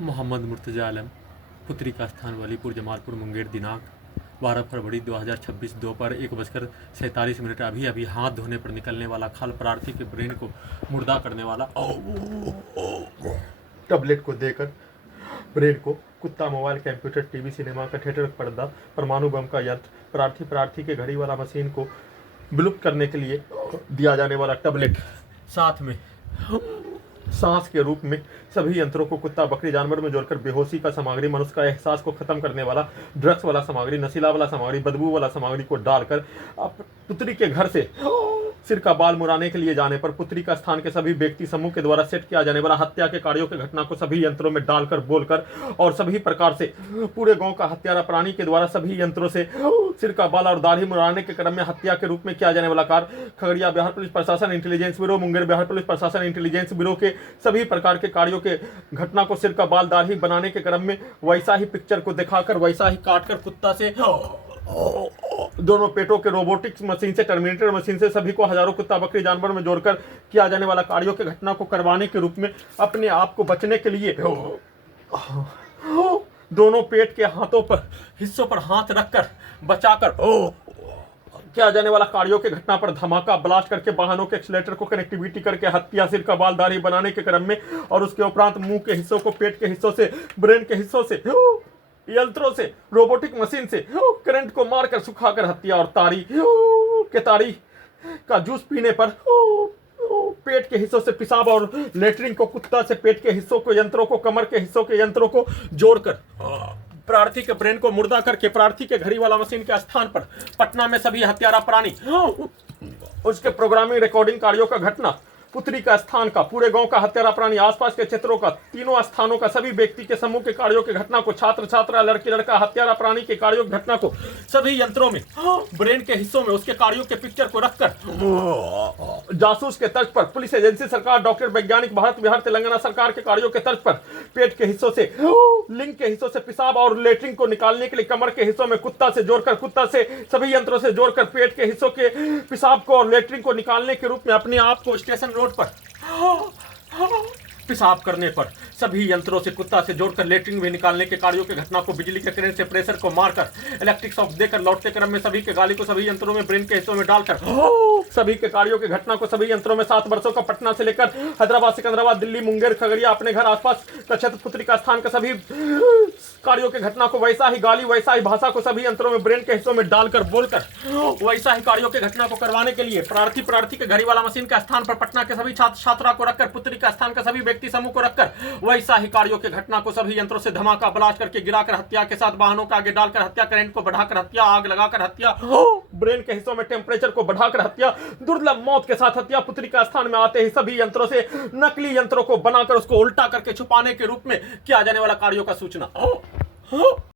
मोहम्मद मुर्तजा आलम, पुत्री का स्थान वलीपुर जमालपुर मुंगेर, दिनांक 12 फरवरी 2026 दोपहर 1:47 अभी अभी हाथ धोने पर निकलने वाला खल प्रार्थी के ब्रेन को मुर्दा करने वाला टैबलेट को देकर ब्रेन को कुत्ता, मोबाइल, कंप्यूटर, टीवी, सिनेमा का थिएटर, पर्दा, परमाणु बम का यंत्र, प्रार्थी के घड़ी वाला मशीन को विलुप्त करने के लिए दिया जाने वाला टैबलेट, साथ में सांस के रूप में सभी यंत्रों को कुत्ता, बकरी, जानवर में जोड़कर बेहोशी का सामग्री, मनुष्य का एहसास को खत्म करने वाला ड्रग्स वाला सामग्री, नशीला वाला सामग्री, बदबू वाला सामग्री को डालकर पुत्री के घर से सिर का बाल मुड़ाने के लिए जाने पर पुत्री का स्थान के सभी व्यक्ति समूह के द्वारा सेट किया जाने वाला हत्या के कार्यों की घटना को सभी यंत्रों में डालकर बोलकर और सभी प्रकार से पूरे गांव का हत्यारा प्राणी के द्वारा सभी यंत्रों से सिर का बाल और दाढ़ी मुड़ाने के क्रम में हत्या के रूप में किया जाने वाला कार्य खगड़िया बिहार पुलिस प्रशासन intelligence bureau, Munger Bihar police प्रशासन इंटेलिजेंस ब्यूरो के सभी प्रकार के कार्यों के घटना को सिर का बाल दाढ़ी बनाने के क्रम में वैसा ही पिक्चर को दिखाकर वैसा ही काटकर कुत्ता से दोनों पेटों के रोबोटिक्स मशीन से, टर्मिनेटर मशीन से सभी को हजारों कुत्ता, बकरी, जानवर में जोड़कर किया जाने वाला कार्यों की घटना को करवाने के रूप में अपने आप को बचने के लिए दोनों पेट के हाथों पर हिस्सों पर हाथ रखकर बचाकर किया जाने वाला कार्यों के घटना पर धमाका ब्लास्ट करके वाहनों के एक्सीलेटर को कनेक्टिविटी करके हत्या, सिर का बाल दाढ़ी बनाने के क्रम में और उसके उपरांत मुंह के हिस्सों को, पेट के हिस्सों से, ब्रेन के हिस्सों से, यंत्रों से, रोबोटिक मशीन से करंट को मारकर सुखाकर हत्या और तारी का जूस पीने पर पेट के हिस्सों से पिसाब और लेटरिन को, कुत्ता से पेट के हिस्सों को, यंत्रों को, कमर के हिस्सों के यंत्रों को जोड़कर प्रार्थी के ब्रेन को मुर्दा करके प्रार्थी के घड़ी वाला मशीन के स्थान पर पटना में सभी हत्यारा प्राणी उसके प्रोग्रामिंग रिकॉर्डिंग कार्यों का घटना, पुत्री का स्थान का, पूरे गांव का हत्यारा प्राणी, आसपास के क्षेत्रों का, तीनों स्थानों का सभी व्यक्ति के समूह के कार्यों की घटना को, छात्र छात्रा, लड़की लड़का, हत्यारा प्राणी के कार्यों की घटना को सभी यंत्रों में, ब्रेन के हिस्सों में उसके कार्यों के पिक्चर को रखकर जासूस के तर्ज पर, पुलिस एजेंसी, सरकार, डॉक्टर, वैज्ञानिक, भारत बिहार तेलंगाना सरकार के कार्यों के तर्ज पर पेट के हिस्सों से, लिंग के हिस्सों से पिसाब और लेटरिन को निकालने के लिए कमर के हिस्सों में कुत्ता से जोड़कर, कुत्ता से सभी यंत्रों से जोड़कर पेट के हिस्सों के पिसाब को और लेटरिन को निकालने के रूप में अपने आप को स्टेशन रोड पर पेशाब करने पर सभी यंत्रों से कुत्ता से जोड़कर लेटरिन में निकालने के कार्यों की घटना को बिजली के करंट से प्रेशर को मारकर इलेक्ट्रिक शॉक देकर लौटते क्रम में सभी के गाली को सभी यंत्रों में, ब्रेन के हिस्सों में डालकर सभी के कार्यों की घटना को सभी यंत्रों में 7 वर्षों का पटना से लेकर हैदराबाद, सिकंदराबाद, दिल्ली, मुंगेर, खगड़िया, अपने घर आसपास का क्षेत्र, पुत्री का स्थान का सभी कार्यों की घटना को वैसा ही गाली, वैसा ही भाषा को सभी यंत्रों में, ब्रेन के हिस्सों में डालकर बोलकर वैसा ही कार्यों की घटना को करवाने के लिए प्रार्थी के घड़ी वाला मशीन के स्थान पर पटना के सभी छात्र छात्रा को रखकर, पुत्री का स्थान का सभी व्यक्ति समूह को रखकर वैसा ही कार्यों की घटना को सभी यंत्रों से धमाका ब्लास्ट करके गिराकर हत्या के साथ वाहनों का आगे डालकर हत्या, करंट को बढ़ाकर हत्या, आग लगाकर हत्या, ब्रेन के हिस्सों में टेम्परेचर को बढ़ाकर हत्या, दुर्लभ मौत के साथ हत्या, पुत्री का स्थान में आते ही सभी यंत्रों से नकली यंत्रों को बनाकर उसको उल्टा करके छुपाने के रूप में किया जाने वाला कार्यों का सूचना।